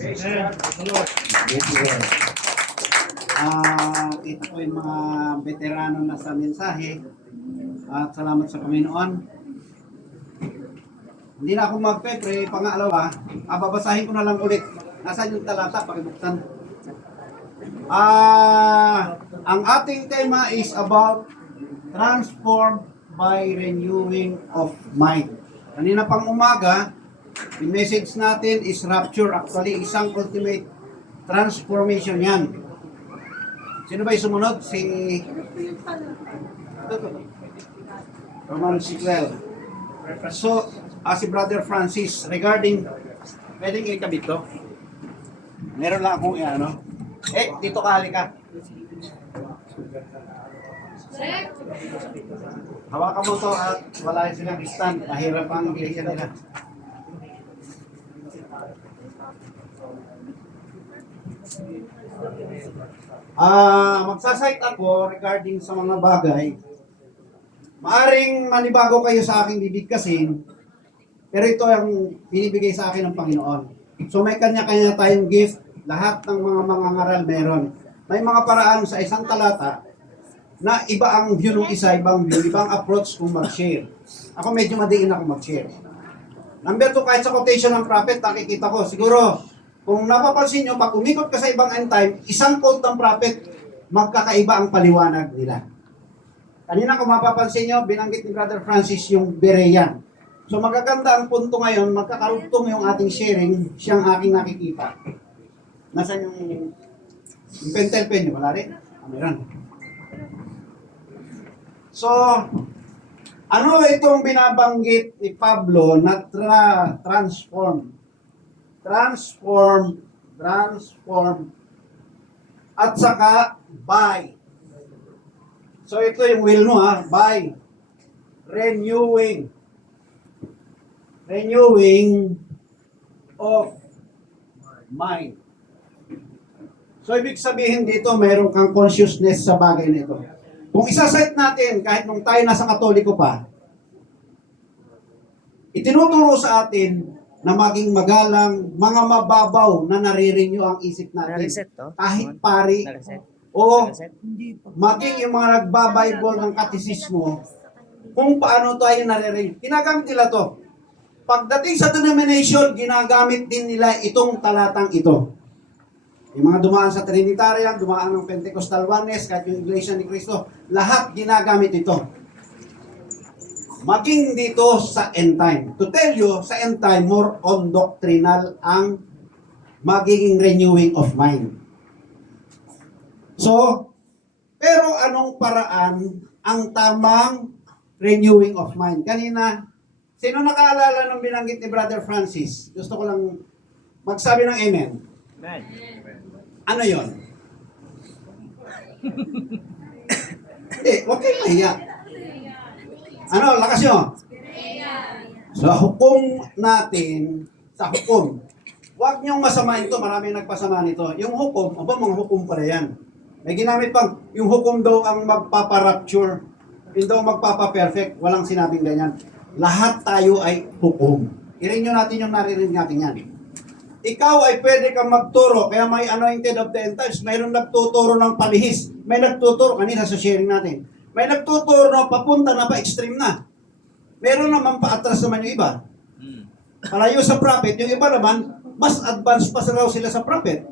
Praise God. Yes, Lord. Ito po yung mga veterano na sa mensahe. At salamat sa Panginoon. Hindi na ako magpe-pray. Pangalawa, babasahin ko na lang ulit. Nasaan yung talata? Pakibuksan. Ang ating tema is about transformed by renewing of mind. Kanina pang umaga, yung message natin is rapture. Actually, isang ultimate transformation yan. Sino ba yung sumunod? Si Roman 12. So, si Brother Francis, regarding, pwedeng ikabit to? Meron lang akong ano. Dito ka, halika. Hawakan mo to at wala silang stand. Mahirap ang iglesia nila. Magsasite ako regarding sa mga bagay. Maaring manibago kayo sa aking bibigkasin, pero ito ang binibigay sa akin ng Panginoon. So may kanya-kanya tayong gift. Lahat ng mga mangangaral meron. May mga paraan sa isang talata na iba ang view ng isa, ibang view, ibang approach kung mag-share. Ako medyo madiin ako mag-share. Number 2, kahit sa quotation ng prophet, nakikita ko, siguro, kung napapansin nyo, pag umikot ka sa ibang end time, isang quote ng prophet, magkakaiba ang paliwanag nila. Kanina kung mapapansin nyo, binanggit ni Brother Francis yung Berean. So magaganda ang punto ngayon, magkakarugtong yung ating sharing, siyang aking nakikita. Nasaan yung pentel pen nyo? Wala rin? Meron. So, ano itong binabanggit ni Pablo na transform, at saka by. So, ito yung will mo by renewing of mind. So, ibig sabihin dito, mayroon kang consciousness sa bagay nito. Kung isasite natin, kahit nung tayo nasa Katoliko pa, itinuturo sa atin na maging magalang, mga mababaw na nare-renew ang isip natin. Kahit pari, o maging yung mga nagbabible ng katisismo, kung paano tayo nare-renew. Ginagamit nila to. Pagdating sa denomination, ginagamit din nila itong talatang ito. Yung mga dumaan sa Trinitarian, dumaan ng Pentecostal Oneness, kahit yung Iglesia ni Cristo, lahat ginagamit ito. Maging dito sa end time. To tell you, sa end time, more on doctrinal ang magiging renewing of mind. So, pero anong paraan ang tamang renewing of mind? Kanina, sino nakaalala ng binanggit ni Brother Francis? Gusto ko lang magsabi ng amen. Amen. Ano yon? Hindi, huwag kayong mahiya. Ano, lakas nyo? Sa hukom natin, huwag nyong masamain ito, maraming nagpasama nito. Yung hukom, mga hukom pala yan. May ginamit pang, yung hukom daw ang magpaparapture, hindi daw magpapaperfect, walang sinabing ganyan. Lahat tayo ay hukom. I-renew natin yung naririnig natin yan. Ikaw ay pwede kang magturo, kaya may anointed of the end times, mayroong nagtuturo ng palihis, may nagtuturo, kanina sa sharing natin, may nagtuturo na papunta na pa extreme na. Meron naman paatras naman yung iba. Palayo sa prophet, yung iba naman, mas advanced pa raw sila sa prophet.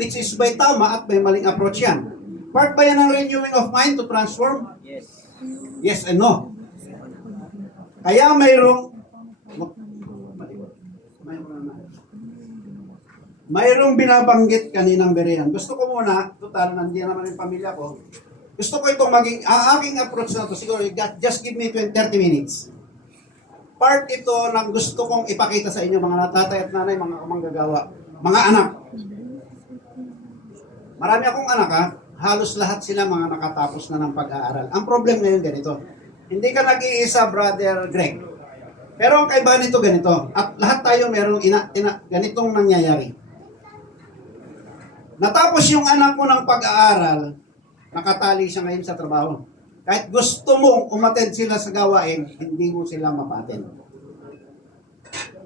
Which is by tama at may maling approach yan. Part ba yan ng renewing of mind to transform? Yes. Yes and no. Kaya mayroong binabanggit kaninang Berean. Gusto ko muna, total, nandiyan naman yung pamilya ko. Gusto ko itong maging, aking approach na to, siguro, just give me 30 minutes. Part ito ng gusto kong ipakita sa inyo, mga natatay at nanay, mga kamanggagawa, mga anak. Marami akong anak halos lahat sila mga nakatapos na ng pag-aaral. Ang problem ngayon ganito, hindi ka nag-iisa, Brother Greg. Pero ang kaibahan nito ganito, at lahat tayo merong ganitong nangyayari. Natapos yung anak mo ng pag-aaral, nakatali siya ngayon sa trabaho. Kahit gusto mong umattend sila sa gawain, hindi mo sila mapattend.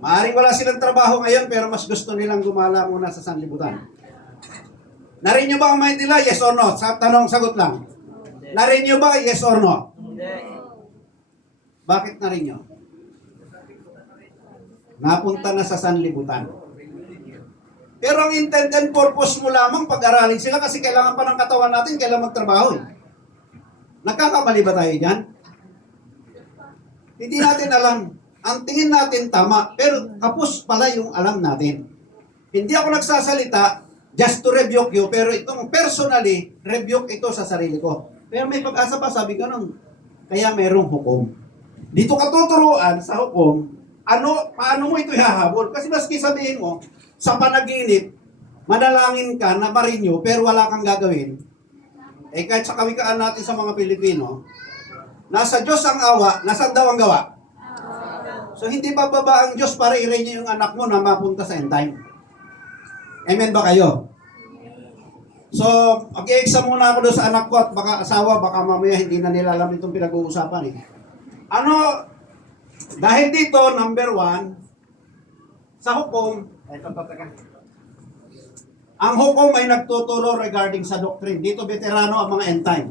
Maaring wala silang trabaho ngayon pero mas gusto nilang gumala muna sa sanlibutan. Narinig nyo ba ang mind nila? Yes or no? Sa tanong, sagot lang. Narinig nyo ba? Yes or no? Bakit narinig nyo? Napunta na sa sanlibutan. Pero ang intent and purpose mo lamang pag-aralin sila kasi kailangan pa ng katawan natin, kailangan magtrabaho. Nagkakamali ba tayo dyan? Hindi natin alam. Ang tingin natin tama, pero kapos pala yung alam natin. Hindi ako nagsasalita just to rebuke you, pero itong personally, rebuke ito sa sarili ko. Pero may pag-asa pa, sabi ko nung, kaya merong hukom. Dito ka tuturuan sa hukom, paano mo ito ihahabol? Kasi maski sabihin mo, sa panaginip, manalangin ka na marinyo, pero wala kang gagawin. Eh kahit sa kawikaan natin sa mga Pilipino, nasa Diyos ang awa, nasaan daw ang gawa? So hindi bababa ang Diyos para i-renew yung anak mo na mapunta sa end time. Amen ba kayo? So, mag-i-exam muna ako doon sa anak ko at baka asawa, baka mamaya hindi na nila alam itong pinag-uusapan. Dahil dito, number 1, sa hukom, ang hukom ay nagtuturo regarding sa doctrine. Dito, veterano ang mga end time.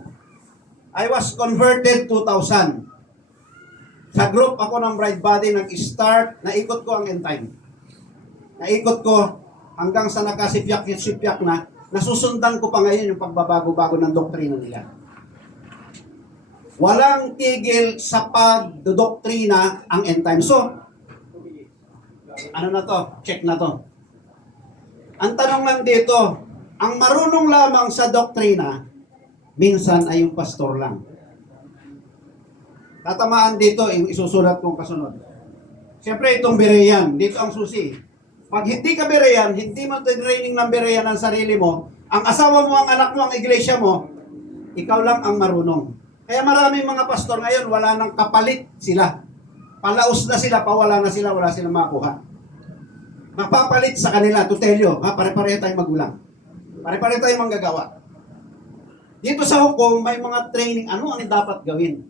I was converted 2000. Sa group ako ng Bride Body, nag-start, naikot ko ang end time. Naikot ko hanggang sa nakasipyak na, nasusundan ko pa ngayon yung pagbabago-bago ng doktrina nila. Walang tigil sa pagdodoktrina ang end time. So, ano na to? Check na to. Ang tanong lang dito, ang marunong lamang sa doktrina, minsan ay yung pastor lang. Tatamaan dito, yung isusulat kong kasunod. Siyempre, itong Berean, dito ang susi. Pag hindi ka Berean, hindi mo training ng Berean ang sarili mo, ang asawa mo, ang anak mo, ang iglesia mo, ikaw lang ang marunong. Kaya maraming mga pastor ngayon, wala nang kapalit sila. Palaos na sila, pawala na sila, wala silang makuha. Mapapalit sa kanila, to tell you, pare-pareho tayong magulang. Pare-pareho tayong manggagawa. Dito sa hukom, may mga training, ano ang dapat gawin?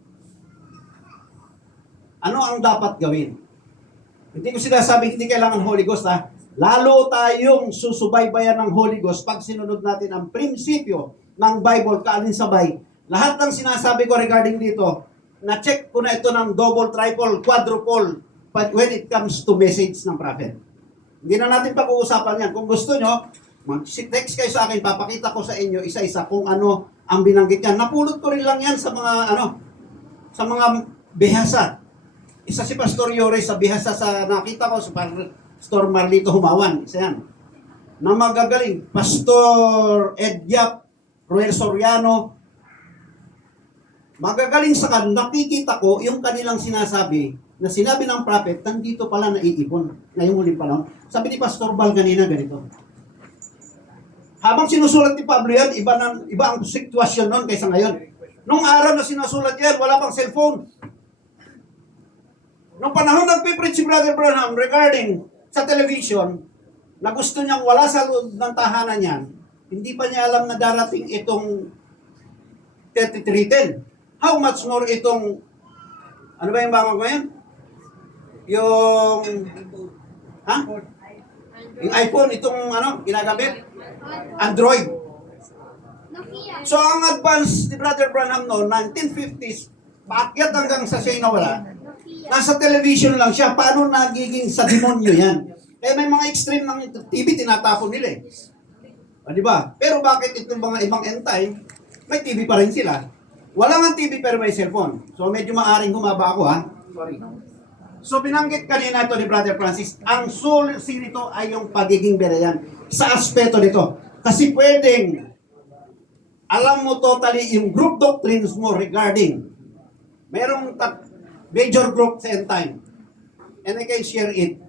Ano ang dapat gawin? Hindi ko sinasabi, hindi kailangan Holy Ghost, ha? Lalo tayong susubaybayan ng Holy Ghost pag sinunod natin ang prinsipyo ng Bible, kaalinsabay. Lahat ng sinasabi ko regarding dito, na-check ko na ito ng double, triple, quadruple when it comes to message ng prophet. Hindi na natin pag-uusapan yan. Kung gusto nyo, mag-text kayo sa akin, papakita ko sa inyo isa-isa kung ano ang binanggit yan. Napulot ko rin lang yan sa mga bihasa. Isa si Pastor Yore sa bihasa sa nakita ko, sa Pastor Marlito Humawan. Isa yan. Na magagaling. Pastor Ed Yap, Ruel Soriano. Magagaling sa kan, nakikita ko yung kanilang sinasabi, na sinabi ng prophet, nandito pala naiipon. Ngayong huling panahon. Sabi ni Pastor Bal kanina, ganito. Habang sinusulat ni Pablo yan, iba ang sitwasyon noon kaysa ngayon. Nung araw na sinusulat yan, wala pang cellphone. Nung panahon nagpipreach si Brother Branham regarding sa television, na gusto niyang wala sa loob ng tahanan niyan, hindi pa niya alam na darating itong 3310. How much more itong, ano ba yung bangon ko yan? Yung iPhone, itong ginagamit? Android. So ang advance ni Brother Branham noon, 1950s, paakyat hanggang sa siya nawala. Nasa television lang siya. Paano nagiging sa demonyo yan? Eh may mga extreme ng TV, tinatapon nila eh. Di ba? Pero bakit itong mga ibang end time, may TV pa rin sila. Wala nga TV pero may cellphone. So medyo maaring humaba ako, ha? Sorry. So binanggit kanina ito ni Brother Francis, ang susi nito ay yung pagiging Berean sa aspeto nito. Kasi pwedeng alam mo totally yung group doctrines mo regarding merong major group sa end time. And I can share it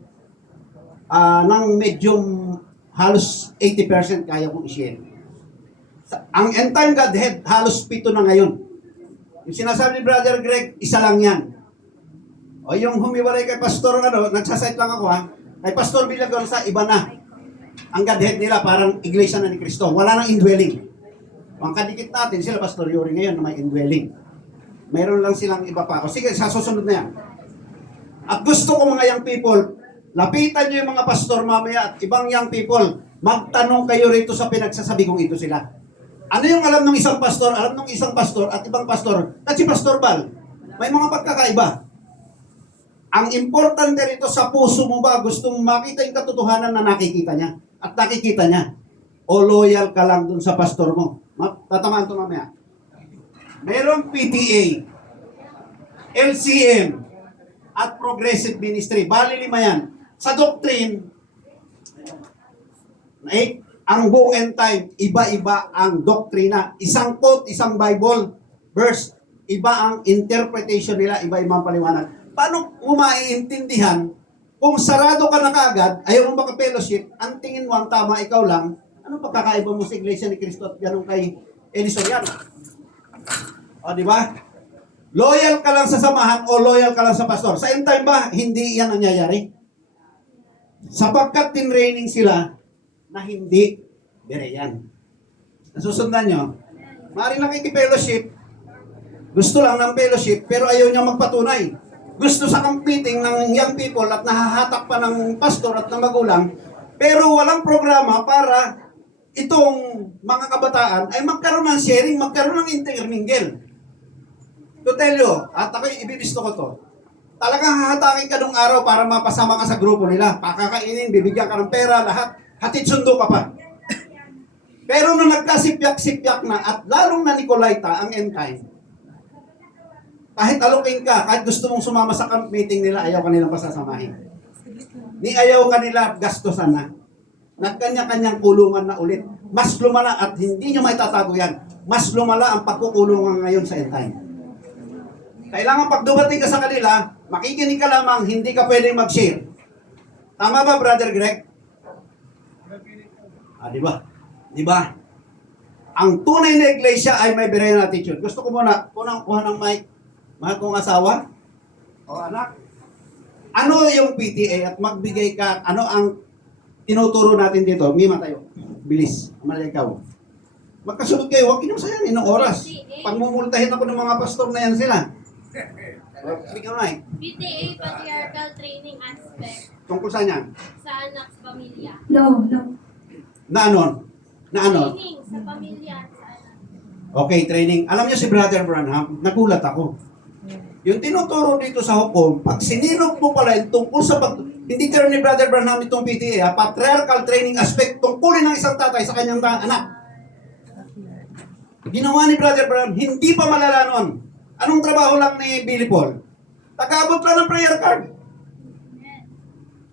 ng medium halos 80% kaya kong i-share. Ang end time Godhead halos 7 na ngayon. Yung sinasabi ni Brother Greg, isa lang yan. O yung humiwalay kay Pastor, nagsasite lang ako, ha? Kay Pastor Villagonza, iba na. Ang Godhead nila parang iglesia na ni Cristo. Wala nang indwelling. Ang kadikit natin, sila Pastor Yuri ngayon na may indwelling. Mayroon lang silang iba pa. O sige, sa susunod na yan. At gusto ko mga young people, Lapitan nyo yung mga pastor mamaya at ibang young people. Magtanong kayo rito sa pinagsasabi kong ito sila. Ano yung alam ng isang pastor, alam ng isang pastor at ibang pastor, at si Pastor Bal, may mga pagkakaiba. Ang importante rito sa puso mo ba, gusto mo makita yung katotohanan na nakikita niya at nakikita niya. O loyal ka lang dun sa pastor mo. Tatamaan ito mamaya. Merong PTA, LCM, at Progressive Ministry. Bali 5 yan. Sa doctrine, ang buong end time, iba-iba ang doktrina. Isang quote, isang Bible verse, iba ang interpretation nila, iba-ibang paliwanag. Paano mo maiintindihan kung sarado ka na kaagad, ayaw mo maka-fellowship, ang tingin mo ang tama, ikaw lang, anong pagkakaiba mo sa Iglesia ni Cristo at ganun kay Elisoriano? O, di ba? Loyal ka lang sa samahan o loyal ka lang sa pastor. Sa end time ba, hindi yan nangyayari? Sapagkat tinraining sila na hindi yan. Nasusundan nyo, maaaring nakikipellowship, gusto lang ng fellowship, pero ayaw niya magpatunay. Gusto sa competing ng young people at nahahatak pa ng pastor at ng magulang, pero walang programa para itong mga kabataan ay magkaroon ng sharing, magkaroon ng intermingle. To tell you, at ako'y ibibisto ko to, talagang hahatakin ka nung araw para mapasama ka sa grupo nila. Pakakainin, bibigyan ka ng pera, lahat. Hatid sundo ka pa. Pero nung nagkasipyak-sipyak na at lalong na Nicolaita ang end time, kahit alokin ka, kahit gusto mong sumama sa camp meeting nila, ayaw ka nilang pasasamahin. Ni ayaw ka nila gastosan na. Nagkanya-kanyang kulungan na ulit. Mas lumala at hindi nyo maitatago yan. Mas lumala ang pagkukulungan ngayon sa end time. Kailangan pag dumating ka sa kanila, makikinig ka lamang, hindi ka pwedeng mag-share. Tama ba, Brother Greg? Di ba? Di ba? Ang tunay na iglesia ay may birayan attitude. Gusto ko muna, unang kuha ng mic, mahal kong asawa, o anak, ano yung PTA at magbigay ka, ano ang tinuturo natin dito? Mima tayo. Bilis. Amalay ikaw. Magkasunod kayo, huwag inyong sayang inong oras. Pagmumultahin ako ng mga pastor na yan sila. PTA, Patriarchal Training Aspect. Tungkol saan yan? Sa anak, sa pamilya. No. Na ano? Training sa pamilya at sa anak. Okay, training. Alam niyo si Brother Branham, nagulat ako. Yung tinuturo dito sa hukom, pag sinilog mo pala yung tungkol sa hindi tiro ni Brother Branham itong PTA, Patriarchal Training Aspect, tungkulin ng isang tatay sa kanyang anak. Ginawa ni Brother Branham, hindi pa malala noon. Anong trabaho lang ni Billy Paul? Tagabot lang ng prayer card.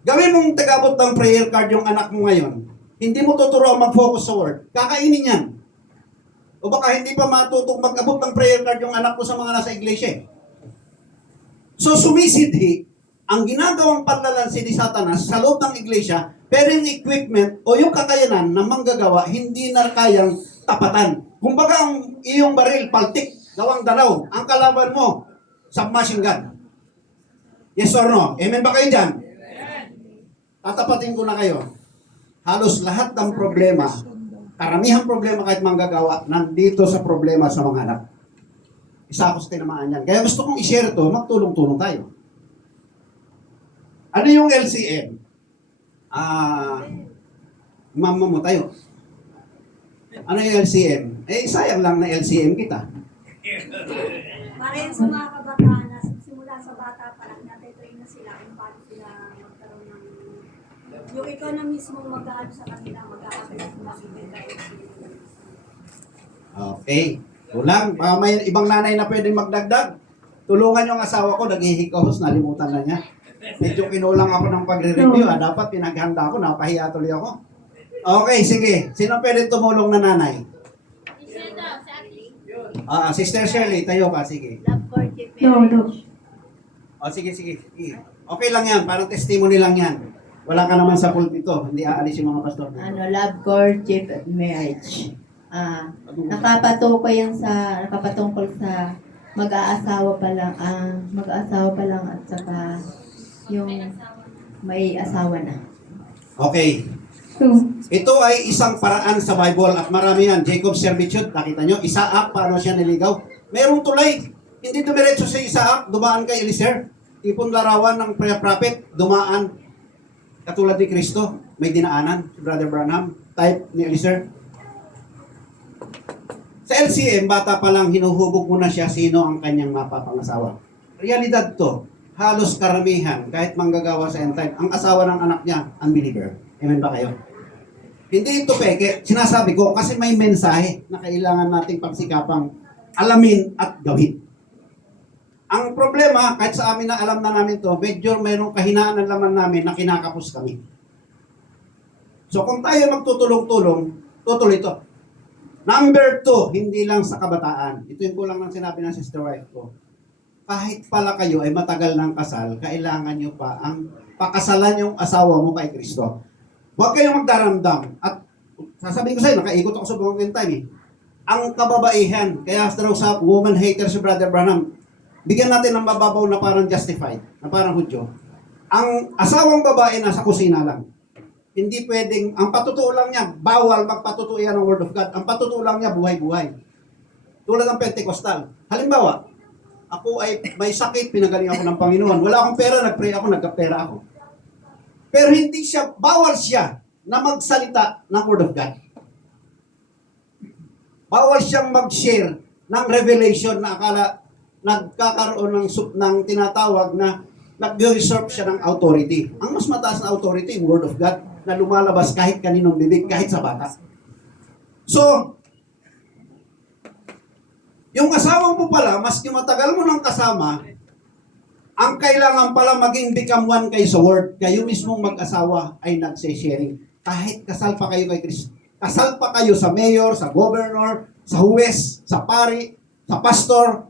Gawin mong tagabot ng prayer card yung anak mo ngayon. Hindi mo tuturuan mag-focus sa word. Kakainin yan. O baka hindi pa matutong mag-abot ng prayer card yung anak mo sa mga nasa iglesia. So sumisidhi, ang ginagawang panlalansi ni Satanas sa loob ng iglesia, pero yung equipment o yung kakayanan na manggagawa, hindi na kayang tapatan. Kumbaga ang iyong baril, paltik, gawang dalaw, ang kalaban mo, submachine gun. Yes or no? Amen ba kayo dyan? Tatapatin ko na kayo. Halos lahat ng problema, karamihang problema kahit manggagawa, nandito sa problema sa mga anak. Isa ako sa tinamaan yan. Kaya gusto kong i-share ito, magtulong-tulong tayo. Ano yung LCM? Mama mo tayo. Ano yung LCM? Eh, sayang lang na LCM kita. Para yan sa mga kabataan na simula sa bata pa lang, natitrain na sila kung paano sila magkaroon ng yung ikaw na mismo mag-aano sa kanila, mag-aapit sa makikita. Okay. Kulang. May ibang nanay na pwedeng magdagdag. Tulungan yung asawa ko, naghihikahos, nalimutan na niya. Medyo kinulang ako ng pagre-review. Dapat pinaghanda ako, napahiya tuloy ako. Okay, sige. Sino pwedeng tumulong na nanay? Sister Shirley, tayo ka, sige. Love Courtship No. Sige. Okay lang yan, parang testimony lang yan. Wala ka naman sa pulpito, hindi aalis yung mga pastor. Love, courtship, at marriage. Nakapatungkol sa mag-aasawa pa lang at saka yung may asawa na. Okay. Ito ay isang paraan sa Bible at marami yan. Jacob servitude, nakita nyo? Isaac, paano siya niligaw? Merong tulay. Hindi dumiretso sa Isaac, dumaan kay Eliezer. Tipon larawan ng prophet, dumaan Katulad ni Kristo, may dinaanan, si Brother Branham, type ni Eliezer. Sa LCM, bata pa lang, hinuhubog mo na siya sino ang kanyang mapapangasawa. Realidad to, halos karamihan, kahit manggagawa sa end time, ang asawa ng anak niya, unbeliever. Amen ba kayo? Hindi ito peke, sinasabi ko kasi may mensahe na kailangan nating pagsikapang alamin at gawin. Ang problema, kahit sa amin na alam na namin to, medyo mayroong kahinaan ng laman namin na kinakapos kami. So kung tayo magtutulong-tulong, tutuloy ito. Number 2, hindi lang sa kabataan. Ito yung kulang ng sinabi ng sister wife ko. Kahit pala kayo ay matagal ng kasal, kailangan nyo pa ang pakasalan yung asawa mo kay Kristo. Huwag kayong magdaramdam. At sasabihin ko sa'yo, nakaikot ako sa buong time eh. Ang kababaihan, kaya sa woman hater si Brother Branham, bigyan natin ng mababaw na parang justified, na parang Hudyo. Ang asawang babae nasa kusina lang. Hindi pwedeng, ang patutuo lang niya, bawal magpatutuo yan ng Word of God. Ang patutuo lang niya, buhay-buhay. Tulad ng Pentecostal. Halimbawa, ako ay may sakit, pinagaling ako ng Panginoon. Wala akong pera, nagpray ako, nagkapera ako. Pero hindi siya, bawal siya na magsalita ng Word of God. Bawal siyang mag-share ng revelation na akala nagkakaroon ng tinatawag na nag-usurp siya ng authority. Ang mas mataas na authority, yung Word of God, na lumalabas kahit kaninong bibig, kahit sa bata. So, yung asawa mo pala, maski matagal mo nang kasama, ang kailangan pala maging become one kayo sa Word. Kayo mismong mag-asawa ay nagse-sharing. Kahit kasal pa kayo kay Kristo. Kasal pa kayo sa mayor, sa governor, sa huwes, sa pari, sa pastor.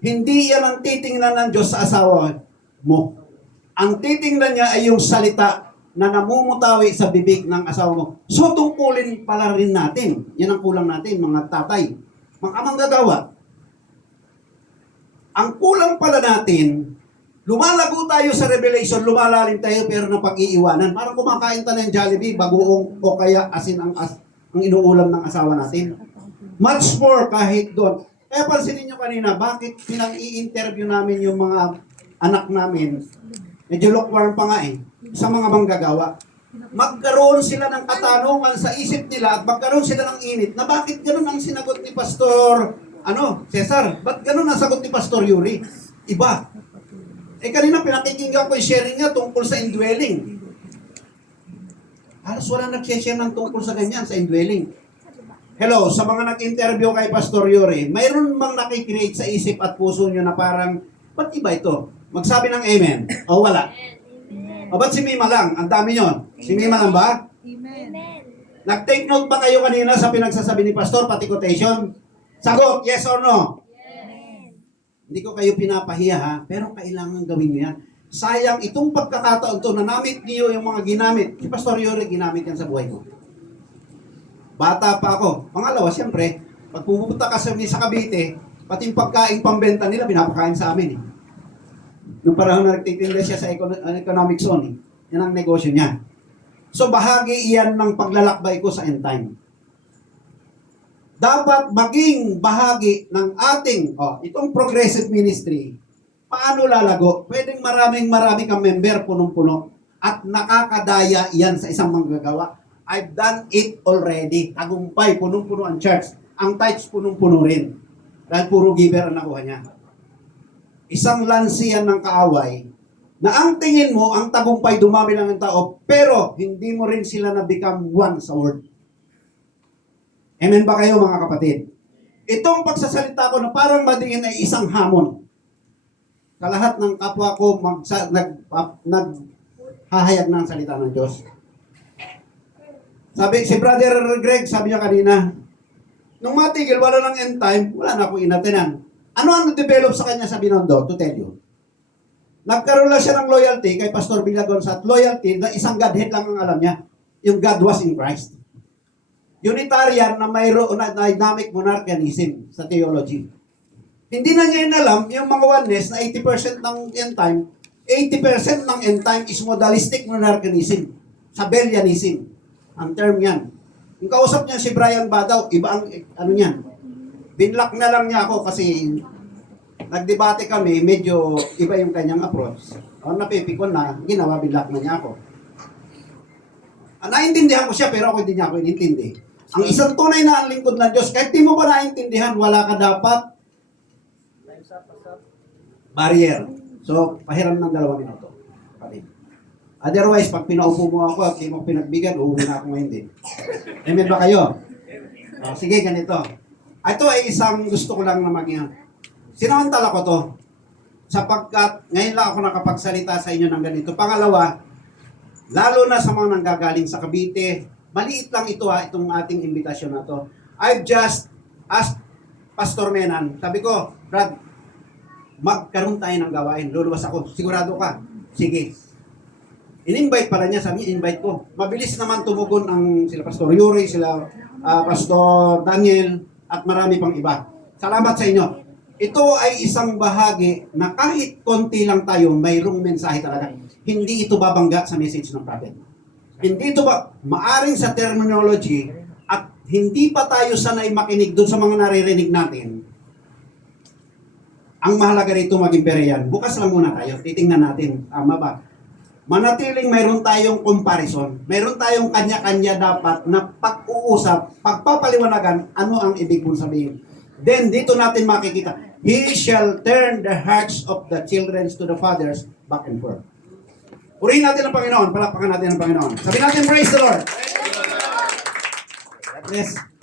Hindi yan ang titingnan ng Diyos sa asawa mo. Ang titingnan niya ay yung salita na namumutawi sa bibig ng asawa mo. So, tungkulin pala rin natin. Yan ang kulang natin, mga tatay. Mga manggagawa. Ang kulang pala natin, lumalago tayo sa revelation, lumalalim tayo, pero napag-iiwanan. Parang kumakain tayo ng Jollibee, bagoong o kaya asin ang inuulam ng asawa natin. Much more kahit doon. Kaya pansinin nyo kanina, bakit pinag-i-interview namin yung mga anak namin, medyo lukewarm pa nga eh, sa mga manggagawa. Magkaroon sila ng katanungan sa isip nila at magkaroon sila ng init na bakit ganun ang sinagot ni Pastor, Cesar, ba't ganun ang sagot ni Pastor Yuri? Iba. Eh kanina pinakikinggan ko yung sharing niya tungkol sa indwelling. Halos wala nag-share ng tungkol sa ganyan, sa indwelling. Hello, sa mga nag-interview kay Pastor Yuri, mayroon bang nakikreate sa isip at puso nyo na parang, ba't iba ito? Magsabi ng amen. O wala? O ba't si Mima lang? Ang dami nyo. Si Mima lang ba? Amen. Nag-take note ba kayo kanina sa pinagsasabi ni Pastor, pati quotation? Sagot, yes or no? Yes. Hindi ko kayo pinapahiya ha, pero kailangan gawin nyo yan. Sayang itong pagkakataon to, nanamit niyo yung mga ginamit. Si Pastor Yuri, ginamit yan sa buhay ko. Bata pa ako. Pangalawa, siyempre, pag pupunta ka sa Cavite, pati yung pagkain pambenta nila, pinapakain sa amin eh. Nung parang nagtitinda siya sa economic zone eh. Yan ang negosyo niya. So bahagi iyan ng paglalakbay ko sa end time. Dapat maging bahagi ng ating, itong progressive ministry, paano lalago? Pwedeng marami kang member, punong-puno, at nakakadaya yan sa isang manggagawa. I've done it already. Tagumpay, punong-puno ang church. Ang tithes, punong-puno rin. Dahil puro giver ang nakuha niya. Isang lansiyan ng kaaway, na ang tingin mo, ang tagumpay, dumami lang ng tao, pero hindi mo rin sila na become one sa word. Amen ba kayo mga kapatid? Itong pagsasalita ko na parang madiin ay isang hamon. Sa lahat ng kapwa ko naghahayag ng salita ng Diyos. Sabi, si Brother Greg, sabi niya kanina, nung matigil, wala ng end time, wala na akong inatinan. Ano ang develop sa kanya sa Binondo? To tell you. Nagkaroon lang siya ng loyalty kay Pastor Villagonza at loyalty na isang Godhead lang ang alam niya. Yung God was in Christ. Unitarian na mayroon na dynamic monarchianism sa theology. Hindi na niya inalam yung mga oneness na 80% ng end time, 80% ng end time is modalistic monarchianism. Sabellianism. Ang term yan. Yung kausap niya si Brian Badaw, iba ang niyan. Binlock na lang niya ako kasi nagdebate kami, medyo iba yung kanyang approach. O napipikon na, ginawa, binlock na niya ako. Naintindihan ko siya, pero ako hindi niya ako inintindi. Ang isang tunay na lingkod ng Diyos, kahit di mo ba naintindihan, wala ka dapat barrier. So, pahiram ng 2 minuto. Kapatid. Otherwise, pag pinaupo mo ako at di mo pinagbigyan, uuwi na ako ngayon din. Amen ba kayo? Sige, ganito. Ito ay isang gusto ko lang na maging. Sinamantala ko to. Sapagkat ngayon lang ako nakapagsalita sa inyo ng ganito. Pangalawa, lalo na sa mga nanggagaling sa Cavite, maliit lang ito itong ating imbitasyon na to. I've just asked Pastor Menan, sabi ko, Brad, magkaroon tayo ng gawain. Luluwas ako. Sigurado ka? Sige. In-invite pala niya, sabi niya, invite ko. Mabilis naman tumugon ang sila Pastor Yuri, sila Pastor Daniel, at marami pang iba. Salamat sa inyo. Ito ay isang bahagi na kahit konti lang tayo, mayroong mensahe talaga. Hindi ito babangga sa message ng prophet. Hindi ito ba, maaring sa terminology, at hindi pa tayo sanay makinig doon sa mga naririnig natin. Ang mahalaga rito maging pereyan. Bukas lang muna tayo, titingnan natin. Tama ba? Manatiling mayroon tayong comparison. Mayroon tayong kanya-kanya dapat na pag-uusap, pagpapaliwanagan, ano ang ibig mong sabihin. Then, dito natin makikita, He shall turn the hearts of the children to the fathers back and forth. Purihin natin ang Panginoon, palakpakan natin ang Panginoon. Sabi natin, praise the Lord. God bless.